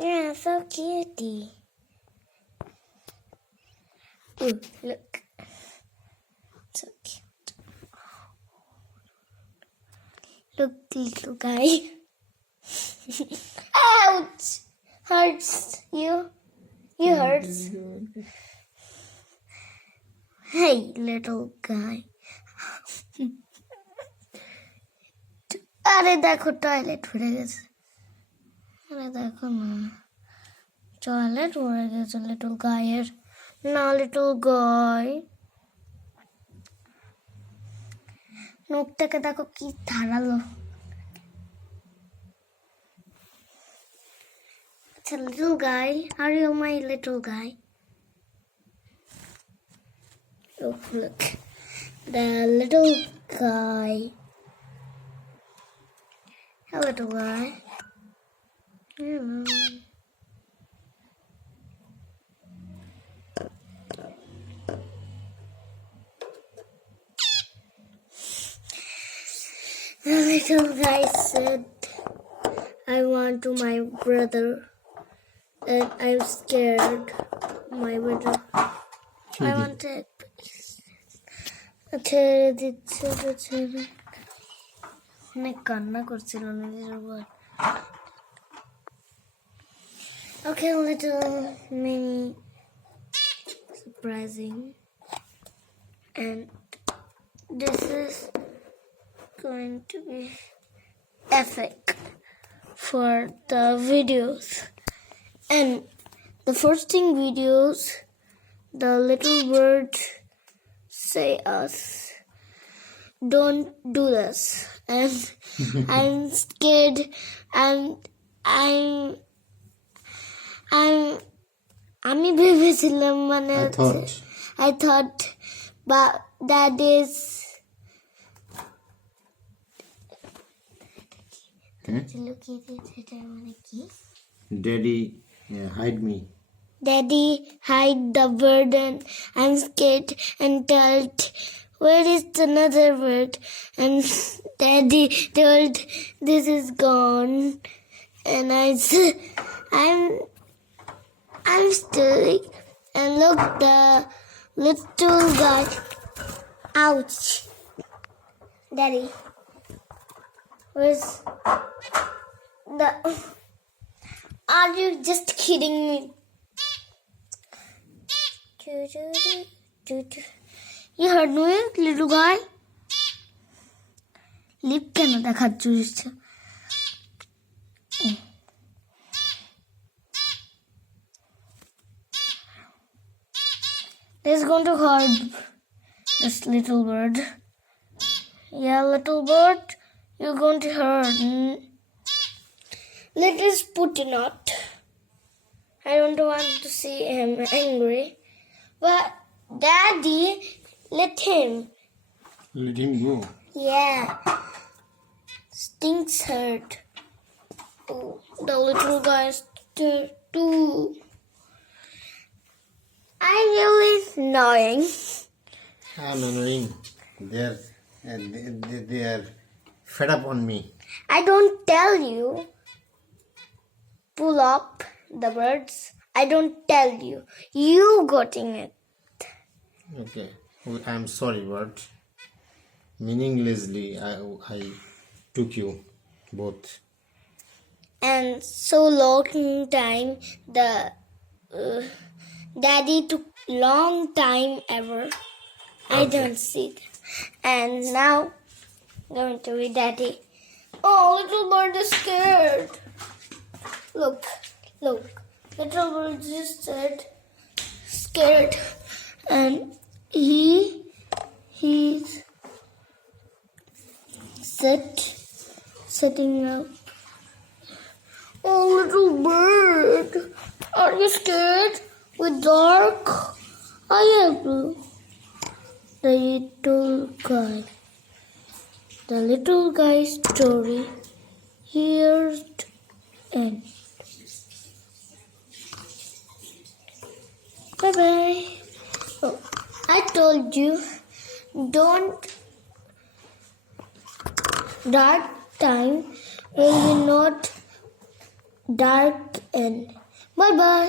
Yeah, so cutie. Ooh, look. So cute. Look, little guy. Ouch! Hurts you? You hurts. Hey, little guy. আরে দেখো toilet ভরে গেছে আরে দেখো না টয়লেট ভরে গেছে লিটল গায়ের না লিটল গায় মুখ থেকে দেখো কি ধারালো আচ্ছা little guy are you my little guy look the little guy a little guy. The little guy said, I want to my brother and I'm scared. My brother. I want it. অনেক কান্না করছিল নিজের উপর Okay, little mini surprising and this is going to be epic for the videos and the first thing videos the little bird say us don't do this and I'm scared and আমি ভেবেছিলাম মানে I thought but that is Daddy hide me. Daddy hide the bird and I'm scared and told where is another bird and Daddy told this is gone and I'm still and look the little guy ouch Daddy where's the are you just kidding me You heard me, little guy? Lip কেন দেখাচ্ছিস? This is going to hurt this little bird. Yeah, little bird, you're going to hurt. Let us put a knot. I don't want to see him angry. But Daddy, let him. Let him go. Yeah. Stinks hurt. Oh, the little guy is too. I'm really annoying. I'm annoying. They are fed up on me. I don't tell you. Pull up the birds. I don't tell you. You getting it. Okay. I'm sorry, but meaninglessly I took you both. And so long time the Daddy took long time ever. I don't see that. And now going to be Daddy. Oh, little bird is scared. Look. Little bird just said scared and he's setting up. Oh, little bird, are you scared? With dark? I am blue. The little guy's story. Here's the end. Bye-bye. Oh, I told you, don't that time will not dark and bye bye.